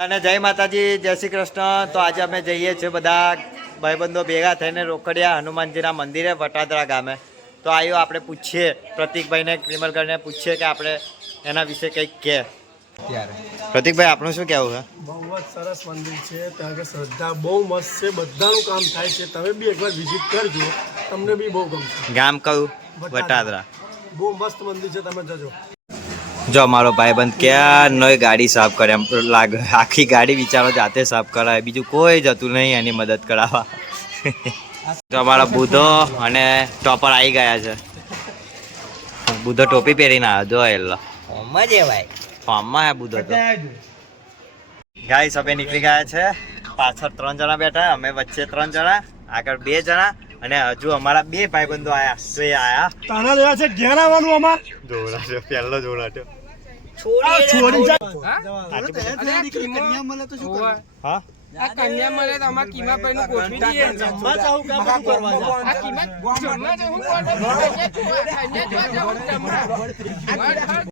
અને જય માતાજી, જય શ્રી કૃષ્ણ। તો આજે અમે જઈએ છીએ બધા ભાઈબંધો ભેગા થઈને રોકડિયા હનુમાનજીના મંદિરે વટાદરા ગામે। તો આવ્યો આપણે પૂછીએ પ્રતિકભાઈને, ક્રિમલગઢને પૂછીએ કે આપણે એના વિશે કંઈક કહે। પ્રતિકભાઈ આપણું શું કહેવું છે? બહુ જ સરસ મંદિર છે, ત્યાં કે શ્રદ્ધા બહુ મસ્ત છે, બધાનું કામ થાય છે। તમે બી એકવાર વિઝિટ કરજો, તમને બી બહુ ગમશે। ગામ કયું? વટાદરા। બહુ મસ્ત મંદિર છે, તમે જજો। જો અમારો ભાઈબંધ ક્યારનો ગાડી સાફ કરે એમ લાગે, આખી ગાડી વિચારો જાતે સાફ કરાવે, બીજું કોઈ જતું નહીં એની મદદ કરાવવા। તો અમારા બુધો અને ટોપર આવી ગયા છે। બુધો ટોપી પહેરીને આવ્યો, જો એલો ફોર્મમાં છે ભાઈ, ફોર્મમાં હે બુધો તો। ગાઈસ અમે નીકળી ગયા છે, પાછળ 3 જણા બેઠા, અમે વચ્ચે 3 જણા, આગળ 2 જણા, અને હજુ અમારા 2 ભાઈબંધો આયા છે। તાના લેવા છે ઘેર આવવાનું અમાર જોડાટ્યો, પહેલો જોડાટ્યો છોડી જા કન્યા મળે તો શું કરવું? હા આ કન્યા મળે તો અમાર કીમા ભાઈ નું ગોઠવી દઈએ જમવા જાવ કે શું કરવા જાવ? આ કીમા જમવા જવું પડે કન્યા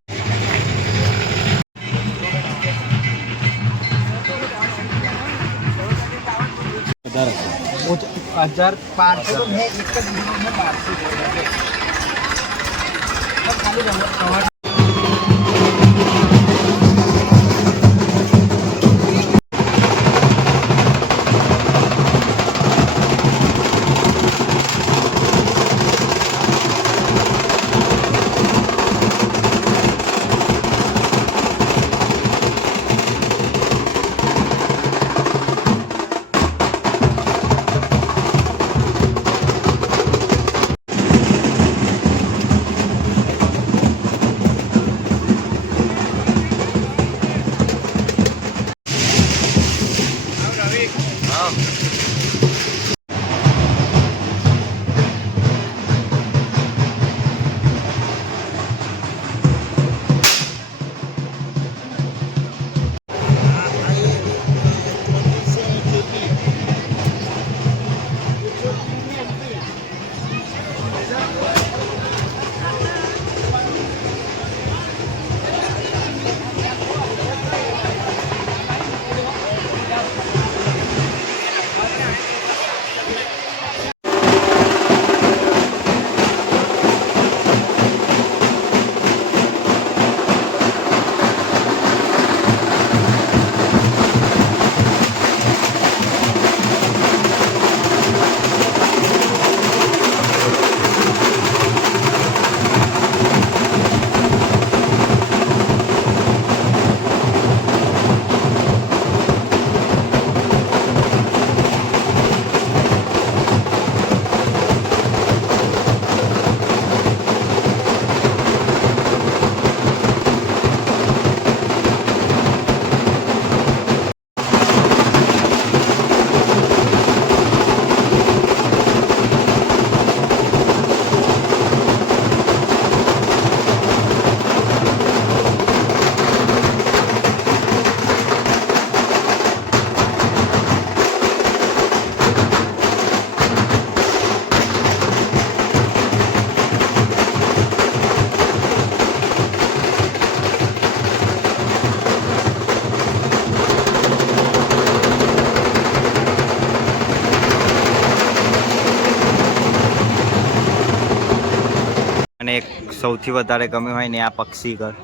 અને એક સૌથી વધારે ગમ્યું હોય ને આ પક્ષી ઘર,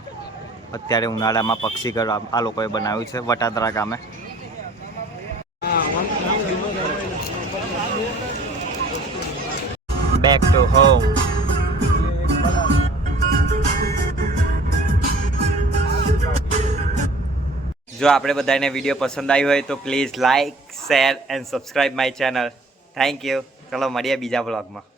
અત્યારે ઉનાળામાં પક્ષી ઘર આ લોકોએ બનાવ્યું છે વટાદરા ગામે। Back to home. જો આપણે બધાને વિડીયો પસંદ આવ્યો હોય તો please like, share and subscribe my channel. Thank you. ચલો મળીએ બીજા બ્લોગમાં।